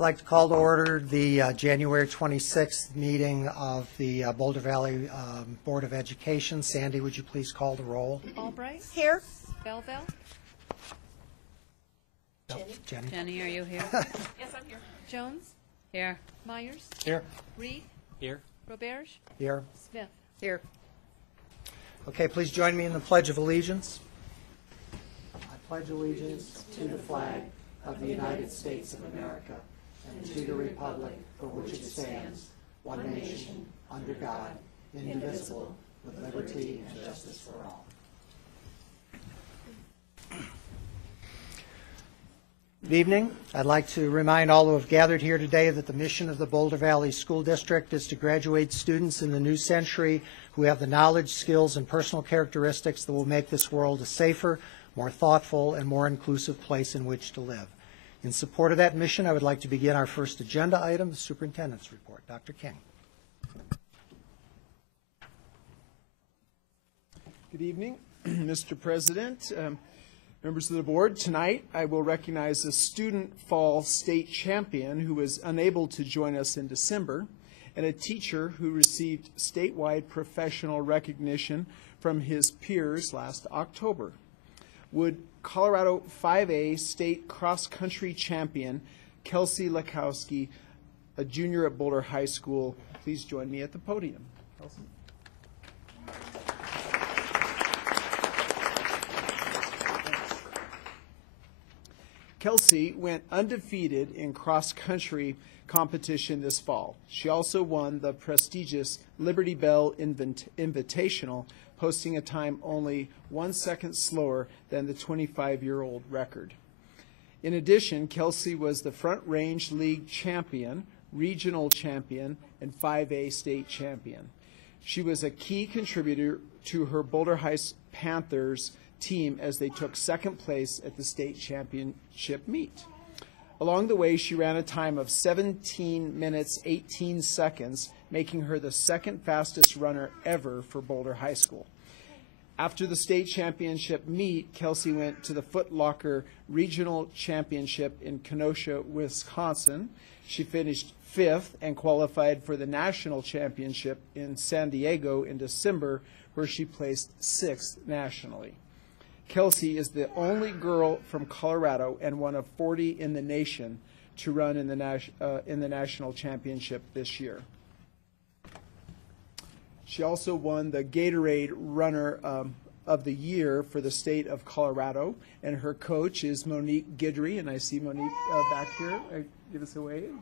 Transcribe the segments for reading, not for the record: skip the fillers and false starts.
like to call to order the January 26th meeting of the Boulder Valley Board of Education. Sandy, would you please call the roll? Albright. Here. Belleville. Jenny? Jenny, are you here? Yes, I'm here. Jones. Here. Myers. Here. Reed. Here. Roberge. Here. Smith. Here. Okay, please join me in the Pledge of Allegiance. I pledge allegiance to the flag of the United States of America and to the republic for which it stands, one nation, under God, indivisible, with liberty and justice for all. Good evening. I'd like to remind all who have gathered here today that the mission of the Boulder Valley School District is to graduate students in the new century who have the knowledge, skills, and personal characteristics that will make this world a safer, more thoughtful, and more inclusive place in which to live. In support of that mission, I would like to begin our first agenda item, the Superintendent's Report. Dr. King. Good evening, Mr. President, members of the board. Tonight, I will recognize a student fall state champion who was unable to join us in December, and a teacher who received statewide professional recognition from his peers last October. Would Colorado 5A state cross-country champion Kelsey Lakowski, a junior at Boulder High School, please join me at the podium. Kelsey. Kelsey went undefeated in cross-country competition this fall. She also won the prestigious Liberty Bell Invitational, posting a time only 1 second slower than the 25-year-old record. In addition, Kelsey was the Front Range League champion, regional champion, and 5A state champion. She was a key contributor to her Boulder High Panthers team as they took second place at the state championship meet. Along the way, she ran a time of 17 minutes, 18 seconds, making her the second fastest runner ever for Boulder High School. After the state championship meet, Kelsey went to the Foot Locker Regional Championship in Kenosha, Wisconsin. She finished 5th and qualified for the national championship in San Diego in December, where she placed 6th nationally. Kelsey is the only girl from Colorado and one of 40 in the nation to run in the national championship this year. She also won the Gatorade Runner of the Year for the state of Colorado, and her coach is Monique Guidry, and I see Monique back here. Give us a wave.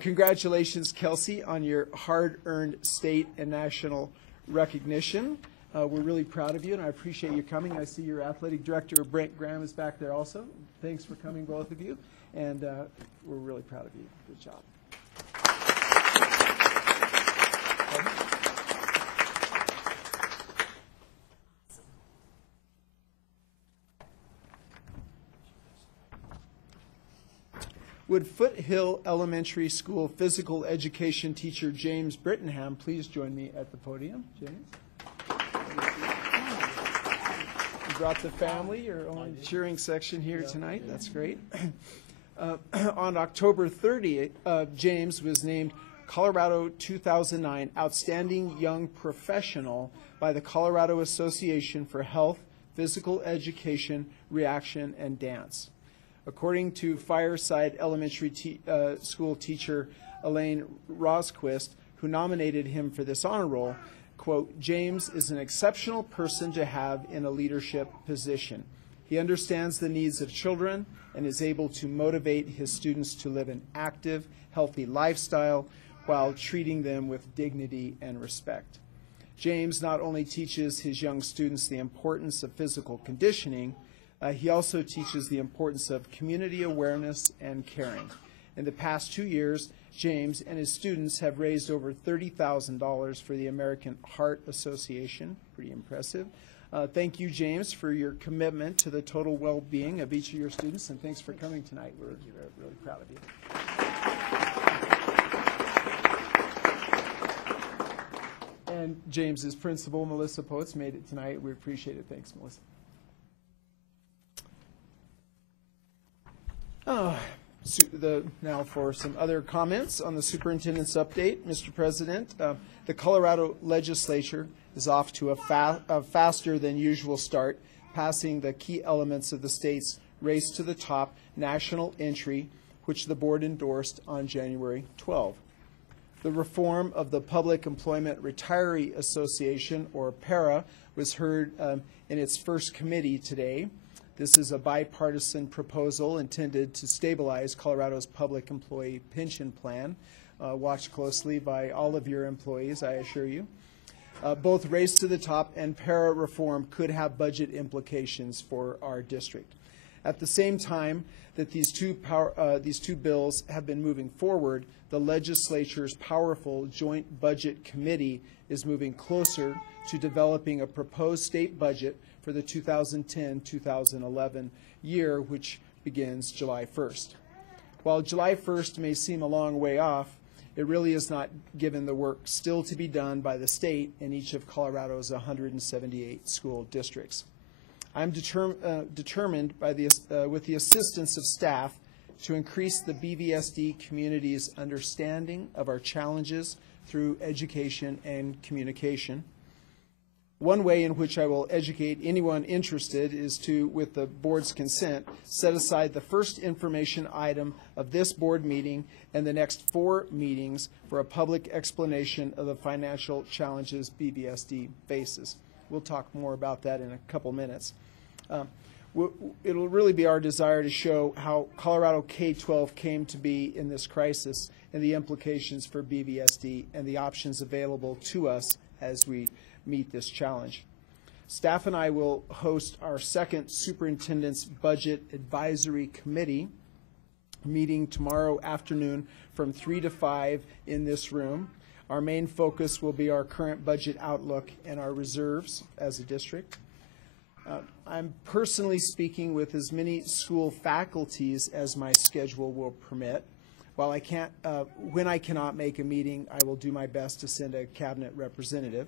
Congratulations, Kelsey, on your hard-earned state and national recognition. We're really proud of you, and I appreciate you coming. I see your athletic director, Brent Graham, is back there also. Thanks for coming, both of you, and we're really proud of you. Good job. Would Foothill Elementary School physical education teacher James Brittenham please join me at the podium? James? You brought the family, your own cheering section here tonight. That's great. On October 30th, James was named Colorado 2009 Outstanding Young Professional by the Colorado Association for Health, Physical Education, Reaction, and Dance. According to Fireside Elementary School teacher Elaine Rosquist, who nominated him for this honor roll, quote, James is an exceptional person to have in a leadership position. He understands the needs of children and is able to motivate his students to live an active, healthy lifestyle while treating them with dignity and respect. James not only teaches his young students the importance of physical conditioning, he also teaches the importance of community awareness and caring. In the past 2 years, James and his students have raised over $30,000 for the American Heart Association. Pretty impressive. Thank you, James, for your commitment to the total well-being of each of your students, and thanks for coming tonight. We're really proud of you. And James's principal, Melissa Poets, made it tonight. We appreciate it. Thanks, Melissa. Now for some other comments on the superintendent's update, Mr. President. The Colorado legislature is off to a faster than usual start, passing the key elements of the state's Race to the Top national entry, which the board endorsed on January 12. The reform of the Public Employment Retiree Association, or PARA, was heard in its first committee today. This is a bipartisan proposal intended to stabilize Colorado's public employee pension plan, watched closely by all of your employees, I assure you. Both Race to the Top and PARA reform could have budget implications for our district. At the same time that these two bills have been moving forward, the legislature's powerful Joint Budget Committee is moving closer to developing a proposed state budget for the 2010-2011 year, which begins July 1st. While July 1st may seem a long way off, it really is not, given the work still to be done by the state in each of Colorado's 178 school districts. I'm determined with the assistance of staff to increase the BVSD community's understanding of our challenges through education and communication. One way in which I will educate anyone interested is to, with the board's consent, set aside the first information item of this board meeting and the next 4 meetings for a public explanation of the financial challenges BVSD faces. We'll talk more about that in a couple minutes. It'll really be our desire to show how Colorado K-12 came to be in this crisis and the implications for BVSD and the options available to us as we meet this challenge. Staff and I will host our second Superintendent's Budget Advisory Committee meeting tomorrow afternoon from 3 to 5 in this room. Our main focus will be our current budget outlook and our reserves as a district. I'm personally speaking with as many school faculties as my schedule will permit. While when I cannot make a meeting, I will do my best to send a cabinet representative.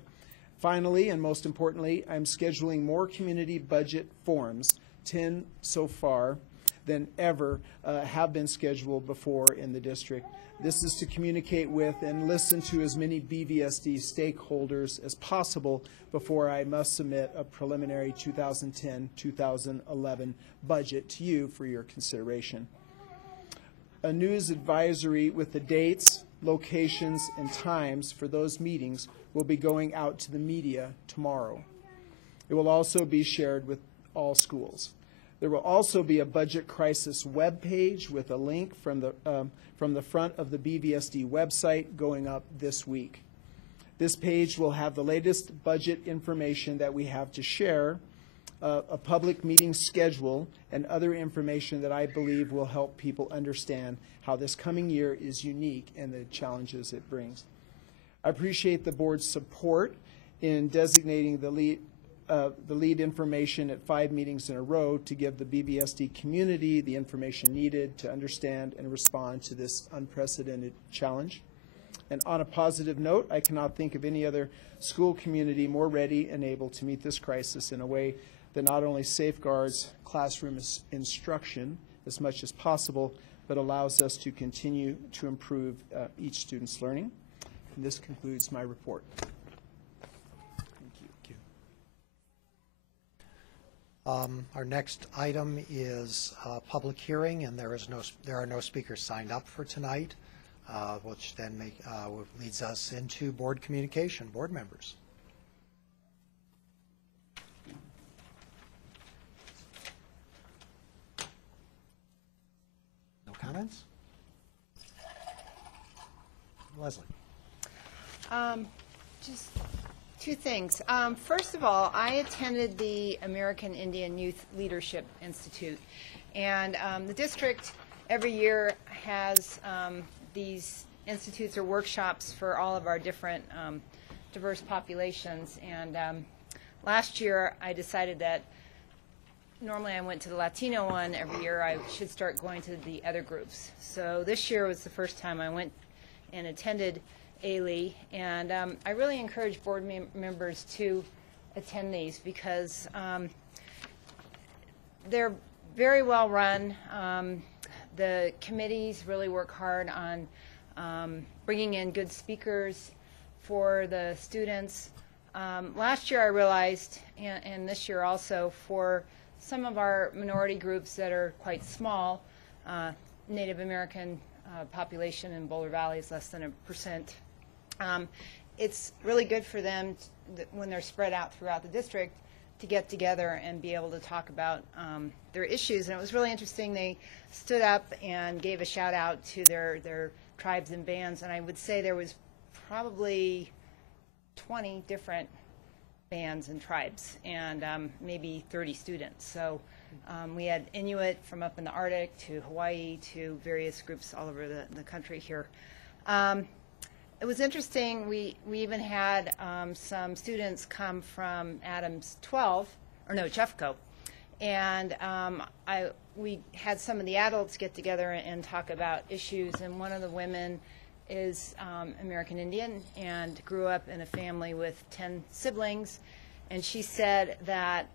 Finally, and most importantly, I'm scheduling more community budget forums, 10 so far, than ever have been scheduled before in the district. This is to communicate with and listen to as many BVSD stakeholders as possible before I must submit a preliminary 2010-2011 budget to you for your consideration. A news advisory with the dates, locations, and times for those meetings will be going out to the media tomorrow. It will also be shared with all schools. There will also be a budget crisis webpage with a link from the front of the BVSD website going up this week. This page will have the latest budget information that we have to share, a public meeting schedule, and other information that I believe will help people understand how this coming year is unique and the challenges it brings. I appreciate the board's support in designating the lead information at 5 meetings in a row to give the BVSD community the information needed to understand and respond to this unprecedented challenge. And on a positive note, I cannot think of any other school community more ready and able to meet this crisis in a way that not only safeguards classroom instruction as much as possible, but allows us to continue to improve each student's learning. And this concludes my report. Thank you. Our next item is public hearing, and there are no speakers signed up for tonight, which then leads us into board communication. Board members. No comments? Leslie. Just 2 things. First of all, I attended the American Indian Youth Leadership Institute, and the district every year has these institutes or workshops for all of our different diverse populations. And last year I decided that normally I went to the Latino one every year. I should start going to the other groups. So this year was the first time I went and attended ALE, and I really encourage board members to attend these because they're very well run. The committees really work hard on bringing in good speakers for the students. Last year I realized, and this year also, for some of our minority groups that are quite small, Native American population in Boulder Valley is less than 1%. It's really good for them when they're spread out throughout the district to get together and be able to talk about their issues. And it was really interesting. They stood up and gave a shout out to their tribes and bands, and I would say there was probably 20 different bands and tribes, and maybe 30 students. So we had Inuit from up in the Arctic to Hawaii to various groups all over the country here. It was interesting. We even had some students come from Adams 12, or no, Jeffco, and we had some of the adults get together and talk about issues, and one of the women is American Indian and grew up in a family with 10 siblings, and she said that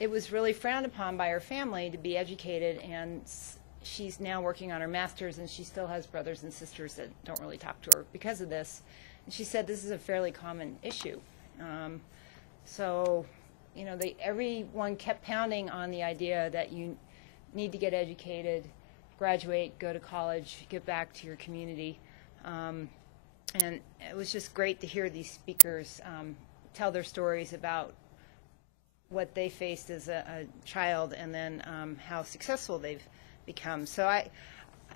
it was really frowned upon by her family to be educated, and she's now working on her master's, and she still has brothers and sisters that don't really talk to her because of this. And she said this is a fairly common issue. So, you know, everyone kept pounding on the idea that you need to get educated, graduate, go to college, get back to your community. And it was just great to hear these speakers tell their stories about what they faced as a child, and then how successful they've become. So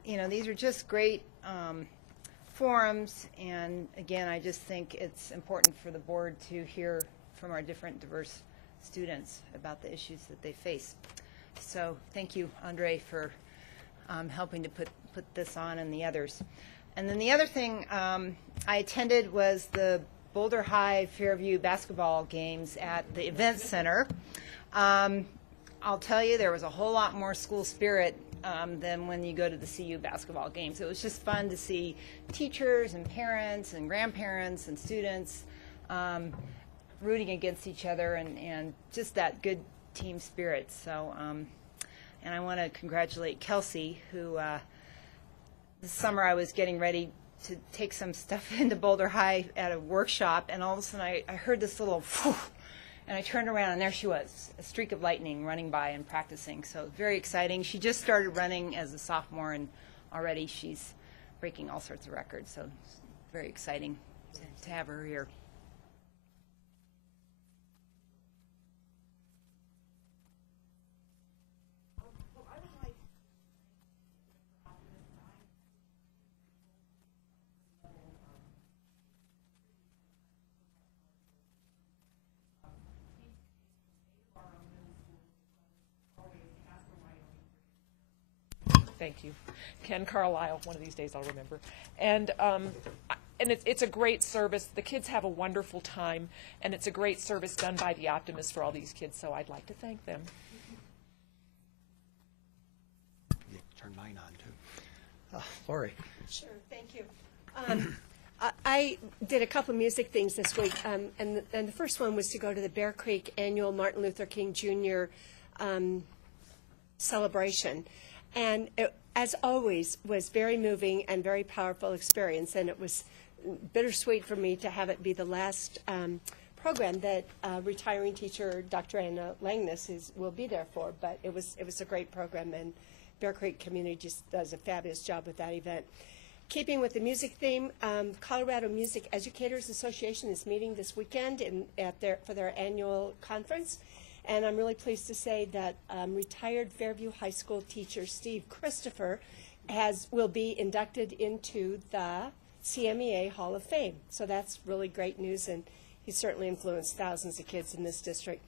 these are just great forums, and again, I just think it's important for the board to hear from our different diverse students about the issues that they face. So thank you, Andre, for helping to put this on, and the others. And then the other thing I attended was the Boulder High Fairview basketball games at the Event Center. I'll tell you, there was a whole lot more school spirit than when you go to the CU basketball games. It was just fun to see teachers and parents and grandparents and students rooting against each other, and just that good team spirit. So, and I want to congratulate Kelsey, who this summer I was getting ready to take some stuff into Boulder High at a workshop, and all of a sudden I heard this little whew, and I turned around, and there she was, a streak of lightning running by and practicing. So very exciting. She just started running as a sophomore, and already she's breaking all sorts of records. So it's very exciting to have her here. Thank you. Ken Carlisle, one of these days I'll remember. And it's a great service. The kids have a wonderful time, and it's a great service done by the Optimists for all these kids, so I'd like to thank them. You turn mine on, too. Lori. Sure, thank you. I did a couple of music things this week, and the first one was to go to the Bear Creek annual Martin Luther King Jr. Celebration. And it, as always, was very moving and very powerful experience, and it was bittersweet for me to have it be the last program that retiring teacher Dr. Anna Langness will be there for. But it was a great program, and Bear Creek Community just does a fabulous job with that event. Keeping with the music theme, Colorado Music Educators Association is meeting this weekend for their annual conference. And I'm really pleased to say that retired Fairview High School teacher Steve Christopher will be inducted into the CMEA Hall of Fame. So that's really great news, and he's certainly influenced thousands of kids in this district.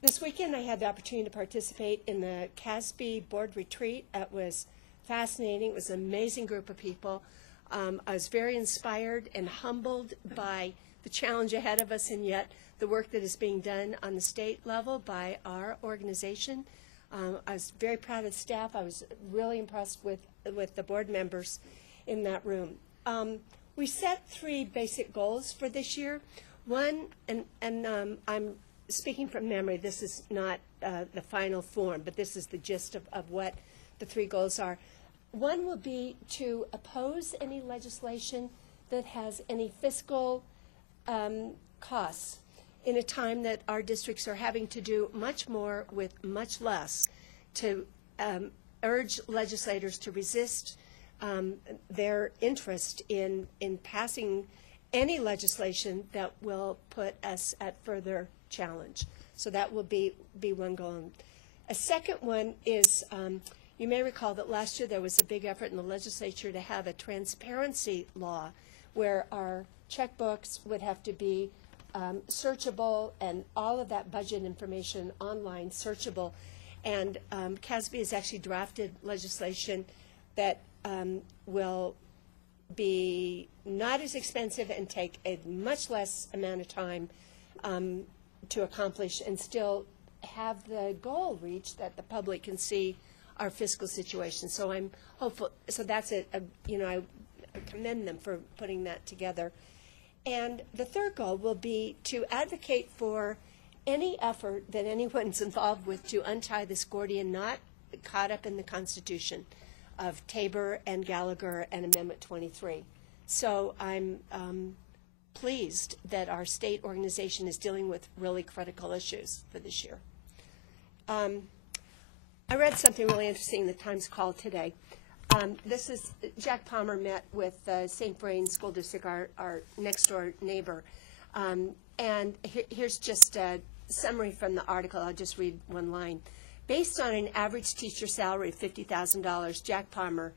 This weekend I had the opportunity to participate in the CASB board retreat. It was fascinating. It was an amazing group of people. I was very inspired and humbled by the challenge ahead of us, and yet the work that is being done on the state level by our organization. I was very proud of the staff. I was really impressed with the board members in that room. We set 3 basic goals for this year. One, and I'm speaking from memory, this is not the final form, but this is the gist of what the 3 goals are. One will be to oppose any legislation that has any fiscal costs in a time that our districts are having to do much more with much less, to urge legislators to resist their interest in passing any legislation that will put us at further challenge. So that will be one goal. A second one is, you may recall that last year there was a big effort in the legislature to have a transparency law where our checkbooks would have to be searchable and all of that budget information online searchable. And CASB has actually drafted legislation that will be not as expensive and take a much less amount of time to accomplish and still have the goal reached that the public can see our fiscal situation. So I'm hopeful. So that's I commend them for putting that together. And the third goal will be to advocate for any effort that anyone's involved with to untie this Gordian knot caught up in the Constitution of Tabor and Gallagher and Amendment 23. So I'm pleased that our state organization is dealing with really critical issues for this year. I read something really interesting in the Times Call today. This is, Jack Palmer met with St. Vrain School District, our next-door neighbor. And here's just a summary from the article. I'll just read one line. Based on an average teacher salary of $50,000, Jack Palmer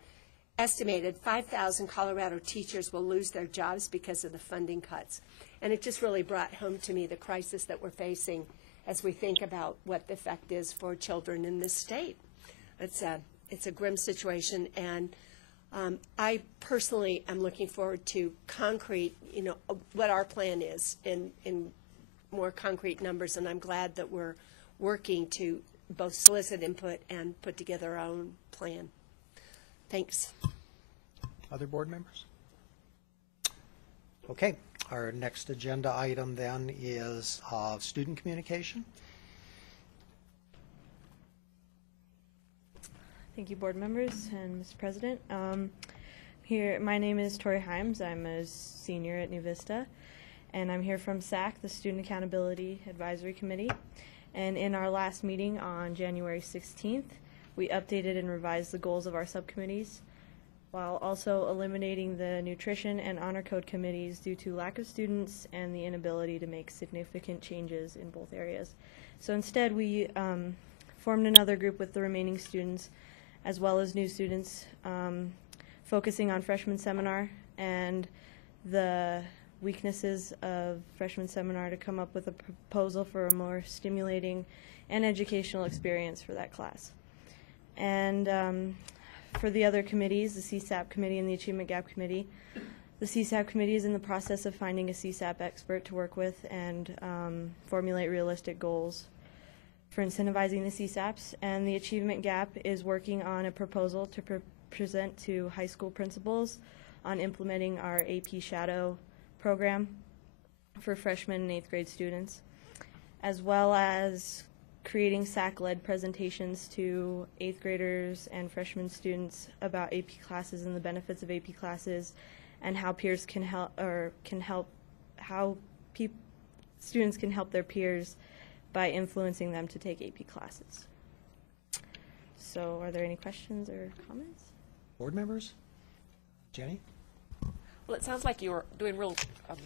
estimated 5,000 Colorado teachers will lose their jobs because of the funding cuts. And it just really brought home to me the crisis that we're facing as we think about what the effect is for children in this state. It's a grim situation, and I personally am looking forward to concrete, what our plan is in more concrete numbers, and I'm glad that we're working to both solicit input and put together our own plan. Thanks. Other board members? Okay, our next agenda item then is student communication. Thank you, board members and Mr. President. My name is Tori Himes. I'm a senior at New Vista, and I'm here from SAC, the Student Accountability Advisory Committee. And in our last meeting on January 16th, we updated and revised the goals of our subcommittees, while also eliminating the nutrition and honor code committees due to lack of students and the inability to make significant changes in both areas. So instead, we formed another group with the remaining students, as well as new students, focusing on freshman seminar and the weaknesses of freshman seminar to come up with a proposal for a more stimulating and educational experience for that class. And for the other committees, the CSAP committee and the Achievement Gap committee, the CSAP committee is in the process of finding a CSAP expert to work with and formulate realistic goals for incentivizing the CSAPs, and the Achievement Gap is working on a proposal to present to high school principals on implementing our AP Shadow program for freshmen and 8th grade students, as well as creating SAC-led presentations to 8th graders and freshman students about AP classes and the benefits of AP classes, and how peers can help, students can help their peers by influencing them to take AP classes. So are there any questions or comments? Board members? Jenny? Well, it sounds like you're doing real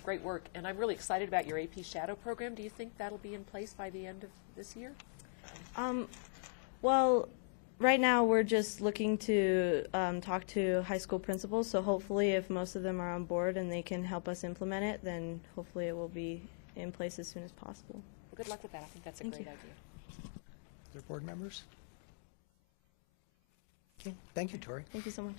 great work, and I'm really excited about your AP Shadow program. Do you think that'll be in place by the end of this year? Well, right now we're just looking to talk to high school principals, so hopefully if most of them are on board and they can help us implement it, then hopefully it will be in place as soon as possible. Well, good luck with that. I think that's a Thank great you. idea. Other board members? Okay, thank you, Tori. Thank you so much.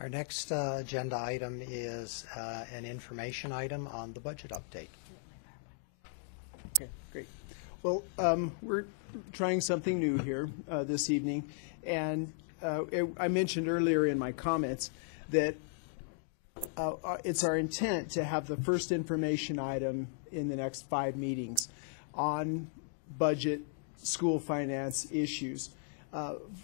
Our next agenda item is an information item on the budget update. Okay, great. Well, we're trying something new here this evening, and I mentioned earlier in my comments that it's our intent to have the first information item in the next 5 meetings on budget, school finance issues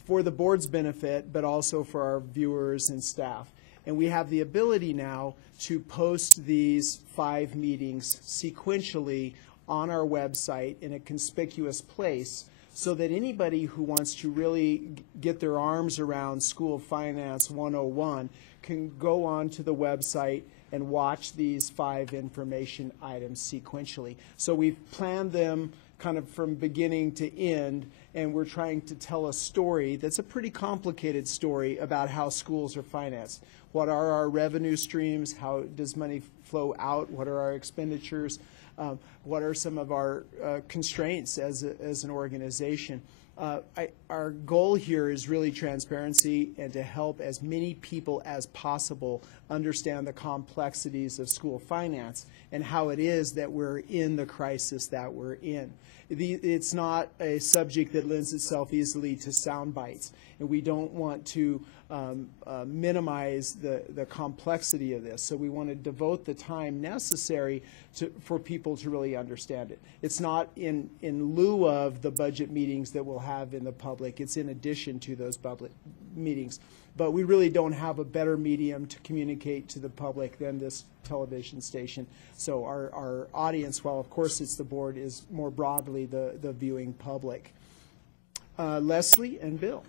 for the board's benefit, but also for our viewers and staff. And we have the ability now to post these 5 meetings sequentially on our website in a conspicuous place so that anybody who wants to really get their arms around School Finance 101 can go on to the website and watch these 5 information items sequentially. So we've planned them kind of from beginning to end, and we're trying to tell a story that's a pretty complicated story about how schools are financed. What are our revenue streams? How does money flow out? What are our expenditures? What are some of our constraints as an organization? Our goal here is really transparency and to help as many people as possible understand the complexities of school finance and how it is that we're in the crisis that we're in. It's not a subject that lends itself easily to sound bites, and we don't want to minimize the complexity of this. So we want to devote the time necessary for people to really understand it. It's not in lieu of the budget meetings that we'll have in the public. It's in addition to those public meetings. But we really don't have a better medium to communicate to the public than this television station. So our audience, while of course it's the board, is more broadly the viewing public. Leslie and Bill.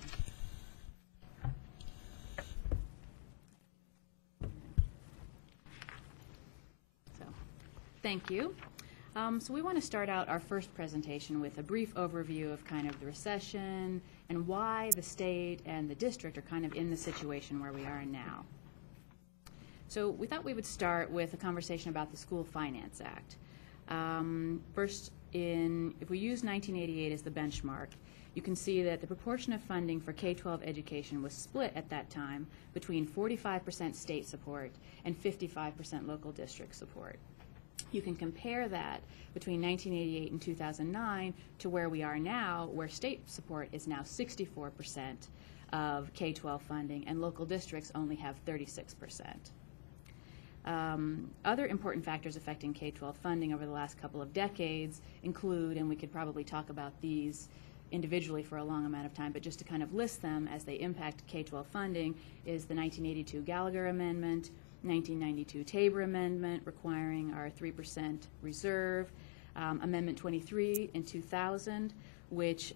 Thank you. So we want to start out our first presentation with a brief overview of kind of the recession and why the state and the district are kind of in the situation where we are now. So we thought we would start with a conversation about the School Finance Act. First, if we use 1988 as the benchmark, you can see that the proportion of funding for K-12 education was split at that time between 45% state support and 55% local district support. You can compare that between 1988 and 2009 to where we are now, where state support is now 64% of K-12 funding and local districts only have 36%. Other important factors affecting K-12 funding over the last couple of decades include, and we could probably talk about these individually for a long amount of time, but just to kind of list them as they impact K-12 funding, is the 1982 Gallagher Amendment, 1992 Tabor Amendment requiring our 3% reserve, Amendment 23 in 2000, which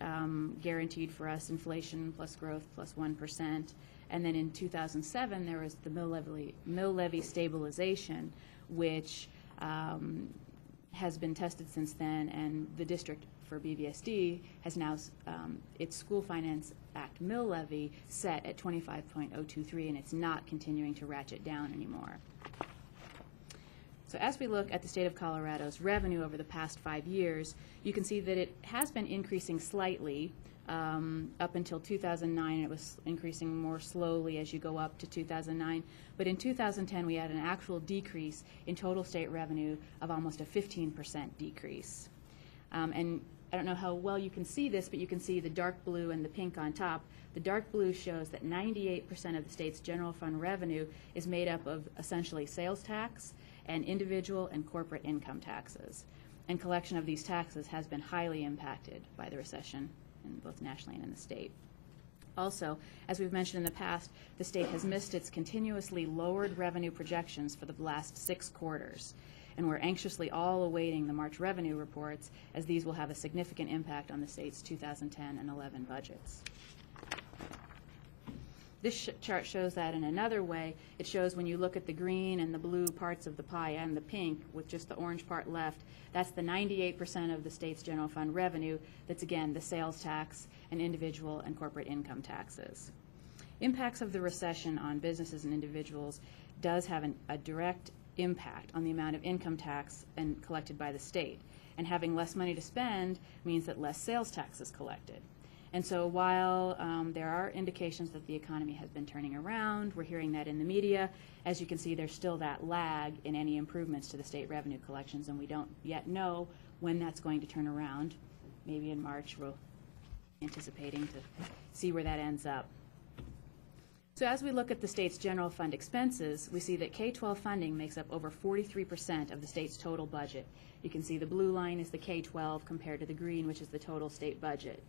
guaranteed for us inflation plus growth plus 1%. And then in 2007, there was the mill levy stabilization, which has been tested since then, and the district for BVSD has now its School Finance Act mill levy set at 25.023, and it's not continuing to ratchet down anymore. So as we look at the state of Colorado's revenue over the past 5 years, you can see that it has been increasing slightly up until 2009. It was increasing more slowly as you go up to 2009. But in 2010, we had an actual decrease in total state revenue of almost a 15% decrease. And I don't know how well you can see this, but you can see the dark blue and the pink on top. The dark blue shows that 98% of the state's general fund revenue is made up of essentially sales tax and individual and corporate income taxes. And collection of these taxes has been highly impacted by the recession, both nationally and in the state. Also, as we've mentioned in the past, the state has missed its continuously lowered revenue projections for the last 6 quarters. And we're anxiously all awaiting the March revenue reports, as these will have a significant impact on the state's 2010 and 11 budgets. This chart shows that in another way. It shows when you look at the green and the blue parts of the pie and the pink with just the orange part left, that's the 98% of the state's general fund revenue. That's, again, the sales tax and individual and corporate income taxes. Impacts of the recession on businesses and individuals does have a direct impact on the amount of income tax and collected by the state. And having less money to spend means that less sales tax is collected. And so while there are indications that the economy has been turning around, we're hearing that in the media, as you can see, there's still that lag in any improvements to the state revenue collections, and we don't yet know when that's going to turn around. Maybe in March we're anticipating to see where that ends up. So as we look at the state's general fund expenses, we see that K-12 funding makes up over 43% of the state's total budget. You can see the blue line is the K-12 compared to the green, which is the total state budget.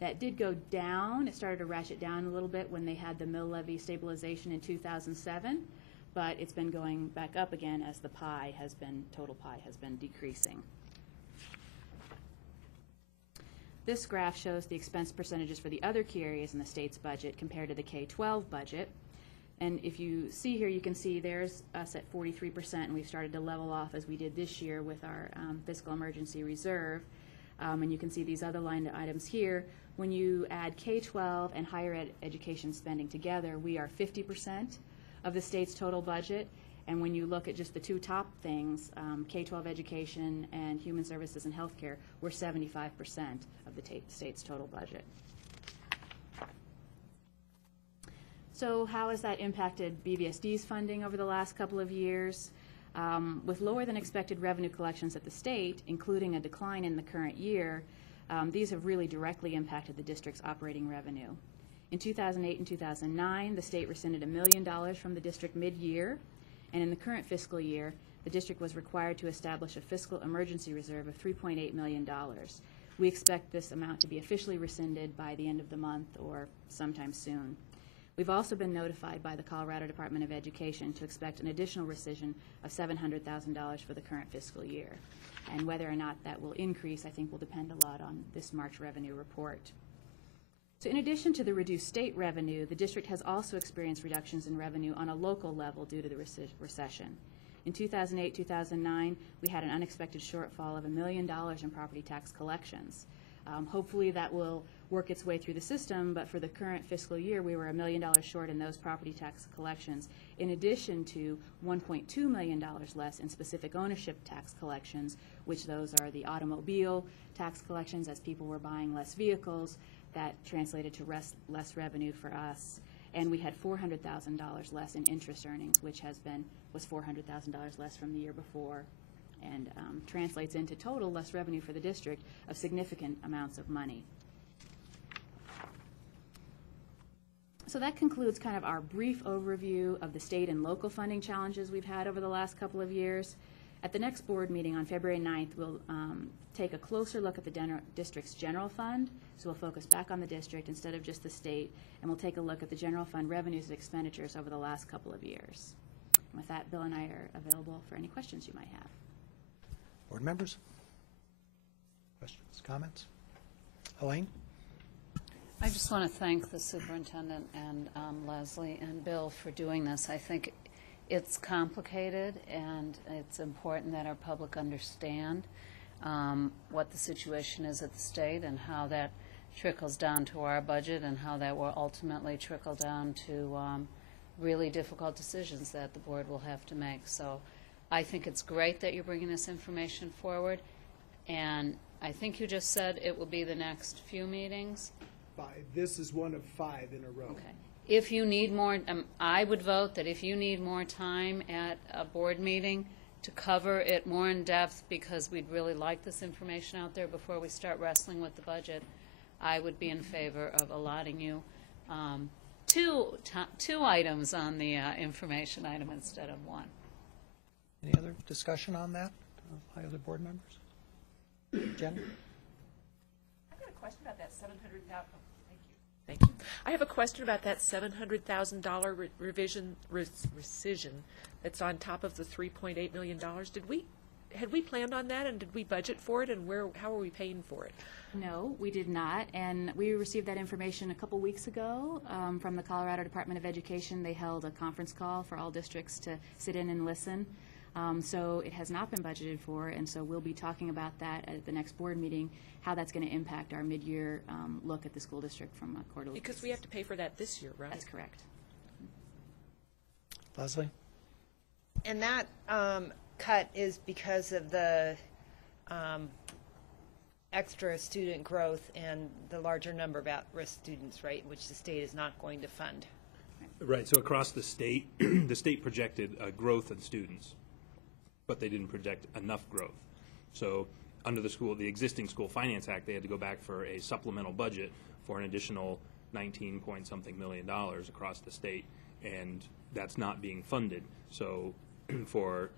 That did go down. It started to ratchet down a little bit when they had the mill levy stabilization in 2007, but it's been going back up again as the total pie has been decreasing. This graph shows the expense percentages for the other key areas in the state's budget compared to the K-12 budget. And if you see here, you can see there's us at 43%, and we've started to level off as we did this year with our fiscal emergency reserve. And you can see these other line items here. When you add K-12 and higher education spending together, we are 50% of the state's total budget. And when you look at just the two top things, K-12 education and human services and healthcare, we're 75% of the state's total budget. So how has that impacted BVSD's funding over the last couple of years? With lower than expected revenue collections at the state, including a decline in the current year, these have really directly impacted the district's operating revenue. In 2008 and 2009, the state rescinded $1 million from the district mid-year, and in the current fiscal year, the district was required to establish a fiscal emergency reserve of $3.8 million. We expect this amount to be officially rescinded by the end of the month or sometime soon. We've also been notified by the Colorado Department of Education to expect an additional rescission of $700,000 for the current fiscal year. And whether or not that will increase, I think, will depend a lot on this March revenue report. So in addition to the reduced state revenue, the district has also experienced reductions in revenue on a local level due to the recession. In 2008-2009, we had an unexpected shortfall of $1 million in property tax collections. Hopefully that will work its way through the system, but for the current fiscal year, we were $1 million short in those property tax collections, in addition to $1.2 million less in specific ownership tax collections, which those are the automobile tax collections as people were buying less vehicles. That translated to less revenue for us. And we had $400,000 less in interest earnings, which was $400,000 less from the year before, and translates into total less revenue for the district of significant amounts of money. So that concludes kind of our brief overview of the state and local funding challenges we've had over the last couple of years. At the next board meeting on February 9th, we'll take a closer look at the district's general fund. So we'll focus back on the district instead of just the state, and we'll take a look at the general fund revenues and expenditures over the last couple of years. And with that, Bill and I are available for any questions you might have. Board members? Questions, comments? Elaine? I just want to thank the superintendent and Leslie and Bill for doing this. I think it's complicated, and it's important that our public understand what the situation is at the state and how that trickles down to our budget and how that will ultimately trickle down to really difficult decisions that the board will have to make. So I think it's great that you're bringing this information forward, and I think you just said it will be the next few meetings. 5. This is one of 5 in a row. Okay. If you need more, I would vote that if you need more time at a board meeting to cover it more in depth, because we'd really like this information out there before we start wrestling with the budget, I would be in favor of allotting you two items on the information item instead of one. Any other discussion on that by other board members? Jen? I've got a question about that $700,000. Thank you. I have a question about that $700,000 rescission that's on top of the $3.8 million. Had we planned on that, and did we budget for it, and how are we paying for it? No, we did not, and we received that information a couple weeks ago from the Colorado Department of Education. They held a conference call for all districts to sit in and listen. So it has not been budgeted for, and so we'll be talking about that at the next board meeting, how that's going to impact our mid-year look at the school district from a quarterly basis. Because we have to pay for that this year, right? That's correct. Leslie? And that cut is because of the extra student growth and the larger number of at-risk students, right, which the state is not going to fund. Right. So across the state, the state projected growth in students, but they didn't project enough growth. So under the existing School Finance Act, they had to go back for a supplemental budget for an additional $19 point something million across the state, and that's not being funded. So for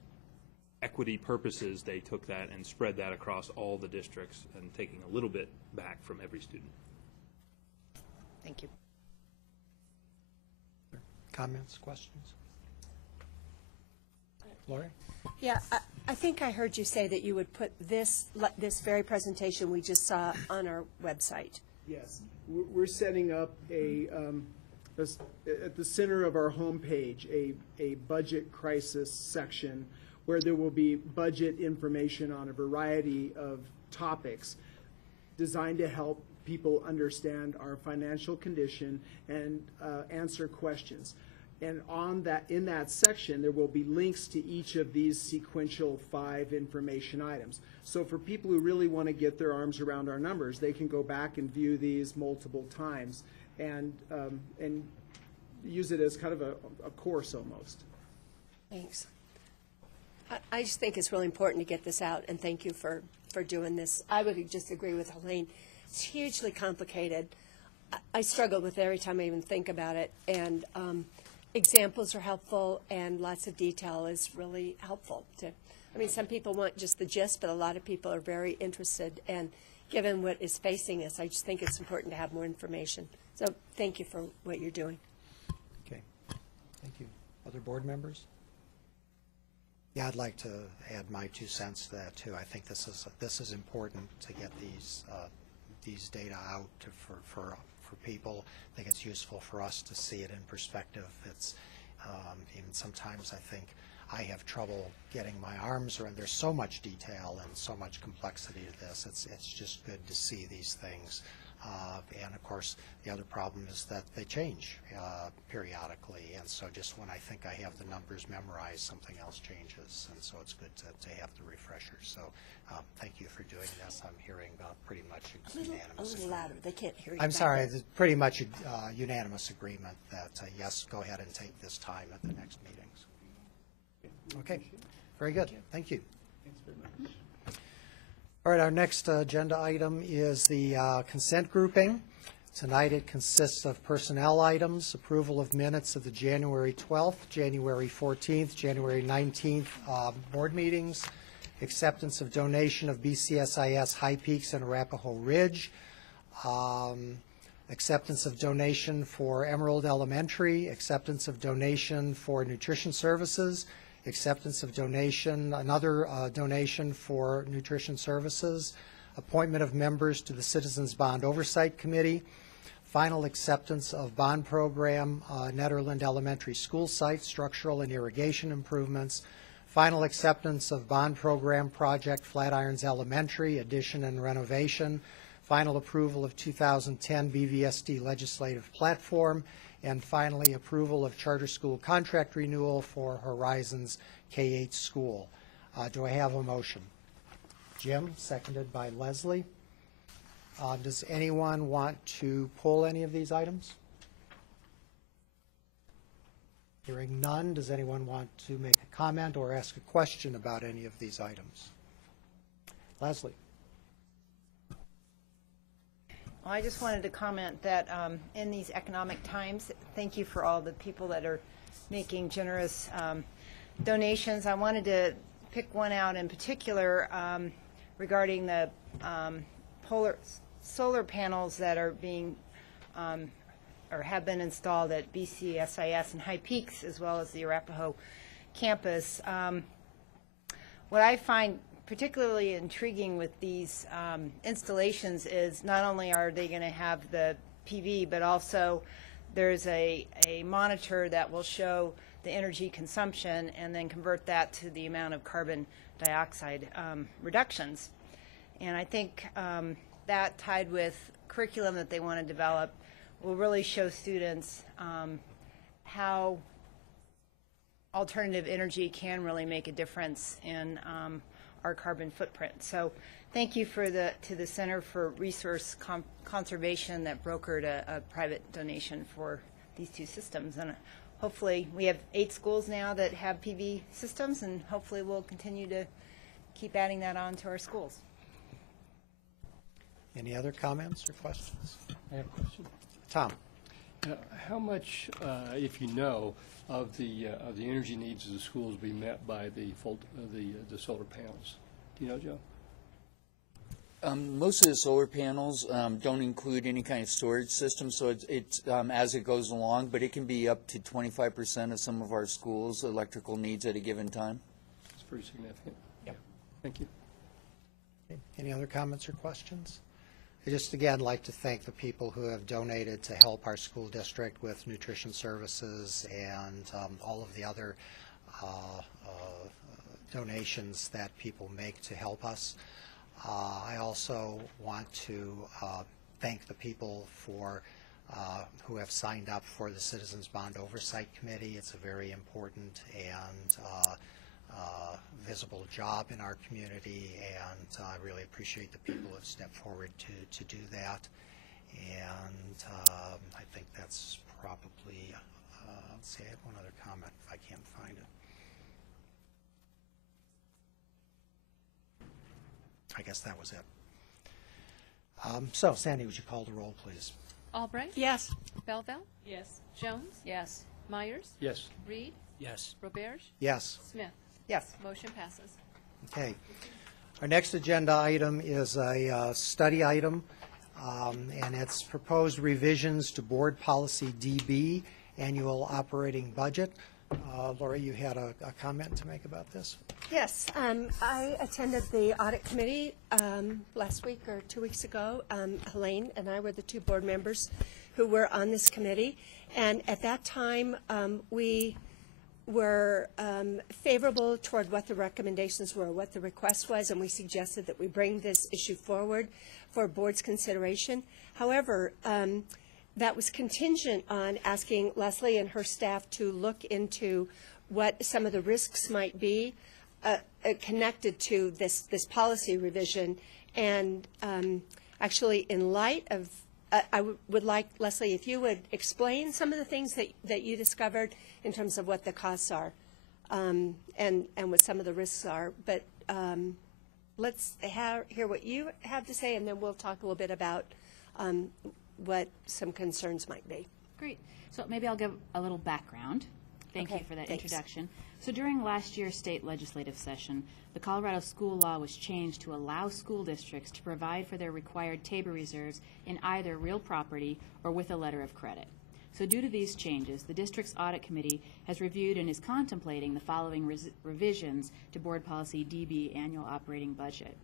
equity purposes, they took that and spread that across all the districts and taking a little bit back from every student. Thank you. Comments, questions? Lori? Yeah, I think I heard you say that you would put this very presentation we just saw on our website. Yes, we're setting up at the center of our homepage, a budget crisis section where there will be budget information on a variety of topics designed to help people understand our financial condition and answer questions. And in that section, there will be links to each of these sequential 5 information items. So for people who really want to get their arms around our numbers, they can go back and view these multiple times and use it as kind of a course almost. Thanks. I just think it's really important to get this out, and thank you for doing this. I would just agree with Helene. It's hugely complicated. I struggle with it every time I even think about it, and examples are helpful, and lots of detail is really helpful. I mean, some people want just the gist, but a lot of people are very interested, and given what is facing us, I just think it's important to have more information. So thank you for what you're doing. Okay, thank you. Other board members? Yeah, I'd like to add my 2 cents to that too. I think this is important to get these data out for people. I think it's useful for us to see it in perspective. It's even sometimes I think I have trouble getting my arms around. There's so much detail and so much complexity to this. It's just good to see these things. And of course, the other problem is that they change periodically. And so just when I think I have the numbers memorized, something else changes. And so it's good to have the refresher. So thank you for doing this. I'm hearing pretty much unanimous. A little louder. They can't hear you. I'm sorry. There's pretty much unanimous agreement that, yes, go ahead and take this time at the next meetings. Okay. Very good. Thank you. Thanks very much. All right, our next agenda item is the consent grouping. Tonight it consists of personnel items, approval of minutes of the January 12th, January 14th, January 19th board meetings, acceptance of donation of BCSIS High Peaks and Arapahoe Ridge, acceptance of donation for Emerald Elementary, acceptance of donation for nutrition services, acceptance of donation, another donation for nutrition services, appointment of members to the Citizens Bond Oversight Committee, final acceptance of bond program, Netherland Elementary School site, structural and irrigation improvements, final acceptance of bond program project Flatirons Elementary, addition and renovation, final approval of 2010 BVSD legislative platform, and finally, approval of charter school contract renewal for Horizons K-8 school. Do I have a motion? Jim, seconded by Leslie. Does anyone want to pull any of these items? Hearing none, does anyone want to make a comment or ask a question about any of these items? Leslie. Well, I just wanted to comment that in these economic times, thank you for all the people that are making generous donations. I wanted to pick one out in particular regarding the solar panels that are being or have been installed at BCSIS and High Peaks, as well as the Arapahoe campus. What I find particularly intriguing with these installations is not only are they going to have the PV, but also there's a monitor that will show the energy consumption and then convert that to the amount of carbon dioxide reductions. And I think that, tied with curriculum that they want to develop, will really show students how alternative energy can really make a difference in our carbon footprint. So thank you to the Center for Resource Conservation that brokered a private donation for these 2 systems. And hopefully we have 8 schools now that have PV systems, and hopefully we'll continue to keep adding that on to our schools. Any other comments or questions? I have a question. Tom? How much, if you know, of the energy needs of the schools will be met by the solar panels? Do you know, Joe? Most of the solar panels don't include any kind of storage system, so it's as it goes along, but it can be up to 25% of some of our schools' electrical needs at a given time. It's pretty significant. Yeah. Thank you. Okay. Any other comments or questions? I just again like to thank the people who have donated to help our school district with nutrition services and all of the other donations that people make to help us. I also want to thank the people who have signed up for the Citizens Bond Oversight Committee. It's a very important and visible job in our community, and I really appreciate the people who have stepped forward to do that. And I think that's probably, let's see, I have one other comment if I can't find it. I guess that was it. So, Sandy, would you call the roll, please? Albright? Yes. Belleville? Yes. Jones? Yes. Myers? Yes. Reed? Yes. Roberge? Yes. Smith? Yes. Motion passes. Okay. Our next agenda item is a study item, and it's proposed revisions to Board Policy DB, Annual Operating Budget. Lori, you had a comment to make about this? Yes, I attended the audit committee last week or 2 weeks ago. Helene and I were the two board members who were on this committee, and at that time we were favorable toward what the recommendations were, what the request was, and we suggested that we bring this issue forward for board's consideration. However, that was contingent on asking Leslie and her staff to look into what some of the risks might be connected to this policy revision. And actually, in light of, I would like, Leslie, if you would explain some of the things that you discovered in terms of what the costs are and what some of the risks are. But let's hear what you have to say, and then we'll talk a little bit about what some concerns might be. Great. So maybe I'll give a little background. Thank you for that introduction. So during last year's state legislative session, the Colorado school law was changed to allow school districts to provide for their required TABOR reserves in either real property or with a letter of credit. So due to these changes, the district's audit committee has reviewed and is contemplating the following revisions to Board Policy DB Annual Operating Budget.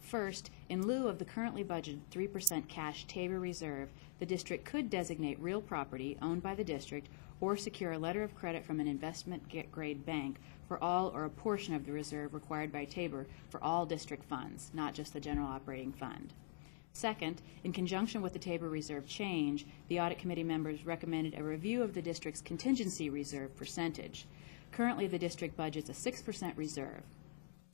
First, in lieu of the currently budgeted 3% cash TABOR reserve, the district could designate real property owned by the district or secure a letter of credit from an investment-grade bank for all or a portion of the reserve required by TABOR for all district funds, not just the general operating fund. Second, in conjunction with the TABOR reserve change, the audit committee members recommended a review of the district's contingency reserve percentage. Currently, the district budgets a 6% reserve,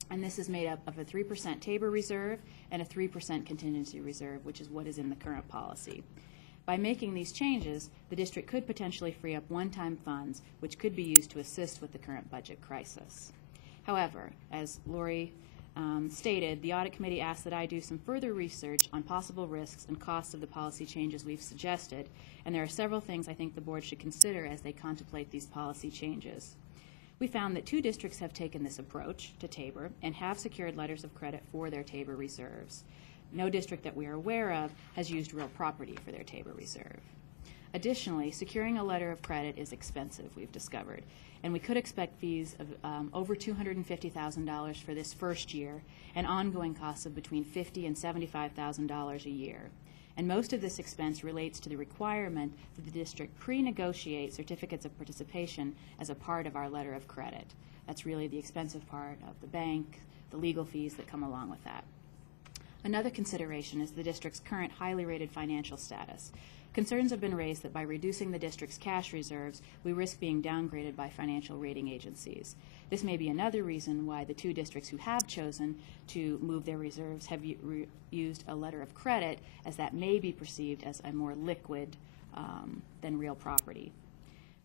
and this is made up of a 3% TABOR reserve and a 3% contingency reserve, which is what is in the current policy. By making these changes, the district could potentially free up one-time funds, which could be used to assist with the current budget crisis. However, as Lori stated, the audit committee asked that I do some further research on possible risks and costs of the policy changes we've suggested, and there are several things I think the board should consider as they contemplate these policy changes. We found that 2 districts have taken this approach to TABOR and have secured letters of credit for their TABOR reserves. No district that we are aware of has used real property for their TABOR reserve. Additionally, securing a letter of credit is expensive, we've discovered, and we could expect fees of over $250,000 for this first year and ongoing costs of between $50,000 and $75,000 a year. And most of this expense relates to the requirement that the district pre-negotiate certificates of participation as a part of our letter of credit. That's really the expensive part of the bank, the legal fees that come along with that. Another consideration is the district's current highly rated financial status. Concerns have been raised that by reducing the district's cash reserves, we risk being downgraded by financial rating agencies. This may be another reason why the 2 districts who have chosen to move their reserves have used a letter of credit, as that may be perceived as a more liquid than real property.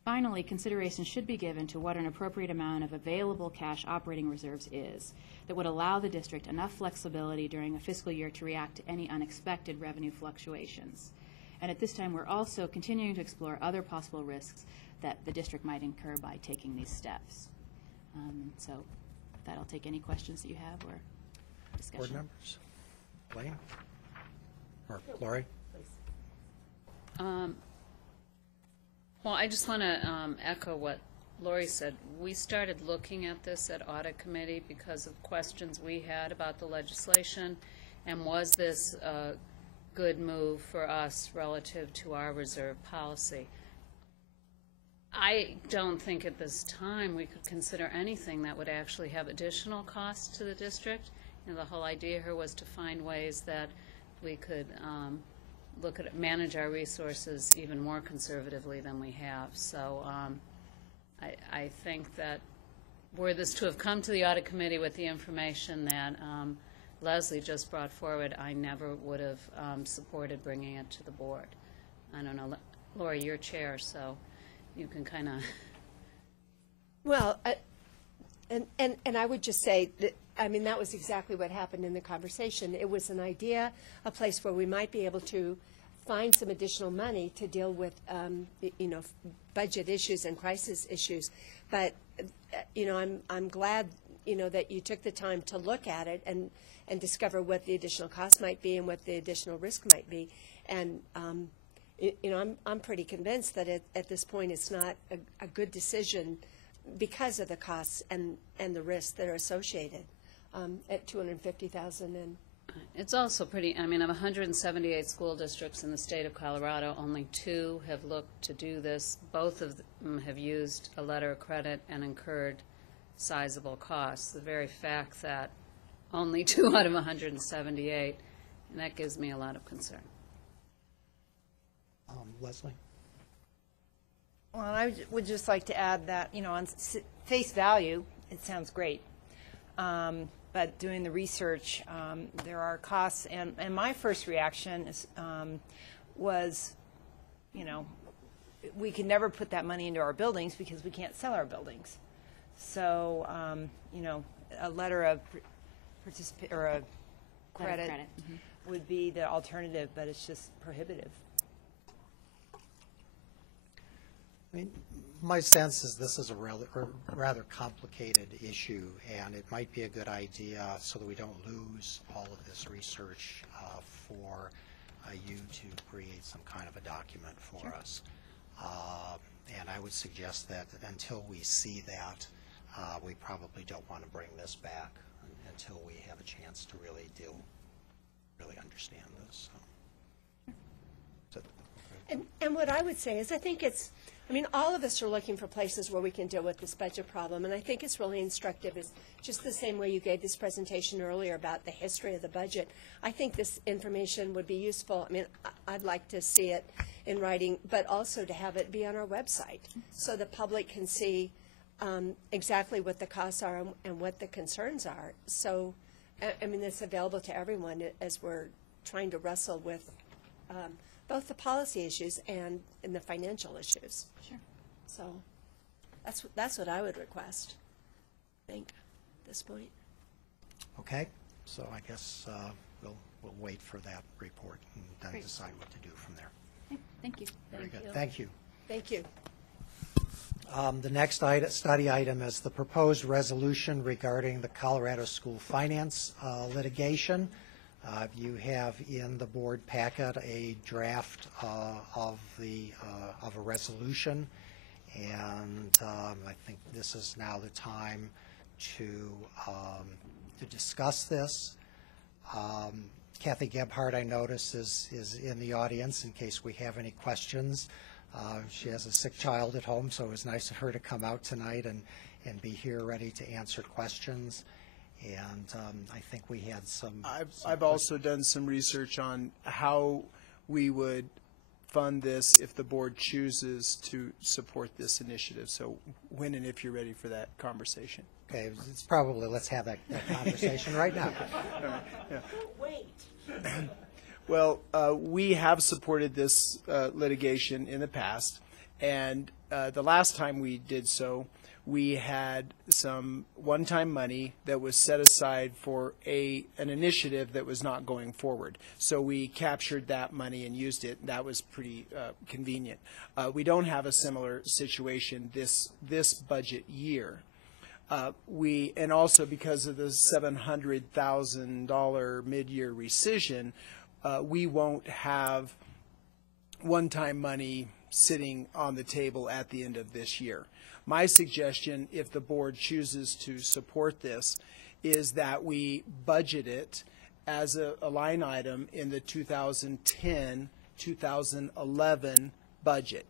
Finally, consideration should be given to what an appropriate amount of available cash operating reserves is that would allow the district enough flexibility during a fiscal year to react to any unexpected revenue fluctuations. And at this time, we're also continuing to explore other possible risks that the district might incur by taking these steps. So that'll take any questions that you have or discussion. Board members? Blaine? Or Lori? Well, I just want to echo what Lori said. We started looking at this at Audit Committee because of questions we had about the legislation, and was this a good move for us relative to our reserve policy? I don't think at this time we could consider anything that would actually have additional costs to the district. You know, the whole idea here was to find ways that we could look at manage our resources even more conservatively than we have. So I think that were this to have come to the Audit Committee with the information that Leslie just brought forward, I never would have supported bringing it to the board. I don't know, Lori, you're chair, so you can kind of. Well, and I would just say that, I mean, that was exactly what happened in the conversation. It was an idea, a place where we might be able to find some additional money to deal with, you know, budget issues and crisis issues. But, you know, I'm glad, you know, that you took the time to look at it and discover what the additional cost might be and what the additional risk might be. And, you know, I'm pretty convinced that at this point it's not a good decision because of the costs and the risks that are associated at $250,000. And it's also pretty, I mean, of 178 school districts in the state of Colorado, only 2 have looked to do this. Both of them have used a letter of credit and incurred sizable costs. The very fact that only 2 out of 178, and that gives me a lot of concern. Leslie? Well, I would just like to add that, you know, on face value, it sounds great. But doing the research, there are costs, and my first reaction is, was, you know, we can never put that money into our buildings because we can't sell our buildings. So, you know, a letter of or a credit, would be the alternative, but it's just prohibitive. I mean, my sense is this is a rather complicated issue, and it might be a good idea so that we don't lose all of this research for you to create some kind of a document for us. And I would suggest that until we see that, we probably don't want to bring this back until we have a chance to really understand this. So. And what I would say is I think it's, I mean, all of us are looking for places where we can deal with this budget problem, and I think it's really instructive. It's just the same way you gave this presentation earlier about the history of the budget. I think this information would be useful. I mean, I'd like to see it in writing, but also to have it be on our website so the public can see exactly what the costs are and what the concerns are. So, I mean, it's available to everyone as we're trying to wrestle with both the policy issues and the financial issues. Sure. So that's what I would request, I think, at this point. Okay, so I guess we'll wait for that report and then Great. decide what to do from there. Okay, thank you. Very good. Thank you. Thank you. The next study item is the proposed resolution regarding the Colorado school finance litigation. You have in the board packet a draft of a resolution, and I think this is now the time to discuss this. Kathy Gebhardt, I notice, is in the audience in case we have any questions. She has a sick child at home, so it was nice of her to come out tonight and be here ready to answer questions. And I think we had some I've also done some research on how we would fund this if the board chooses to support this initiative. So when and if you're ready for that conversation. Okay, it's probably, let's have that conversation right now. Yeah. Wait. Well, we have supported this litigation in the past, and the last time we did so, we had some one-time money that was set aside for an initiative that was not going forward. So we captured that money and used it. That was pretty convenient. We don't have a similar situation this budget year. And also because of the $700,000 mid-year rescission, we won't have one-time money sitting on the table at the end of this year. My suggestion, if the board chooses to support this, is that we budget it as a line item in the 2010-2011 budget.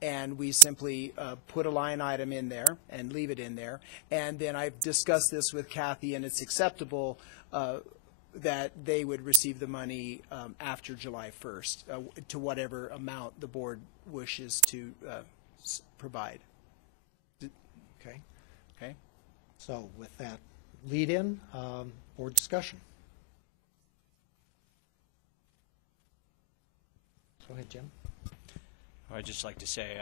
And we simply put a line item in there and leave it in there. And then I've discussed this with Kathy, and it's acceptable that they would receive the money after July 1st to whatever amount the board wishes to provide. Okay. Okay. So with that lead-in, board discussion. Go ahead, Jim. I'd just like to say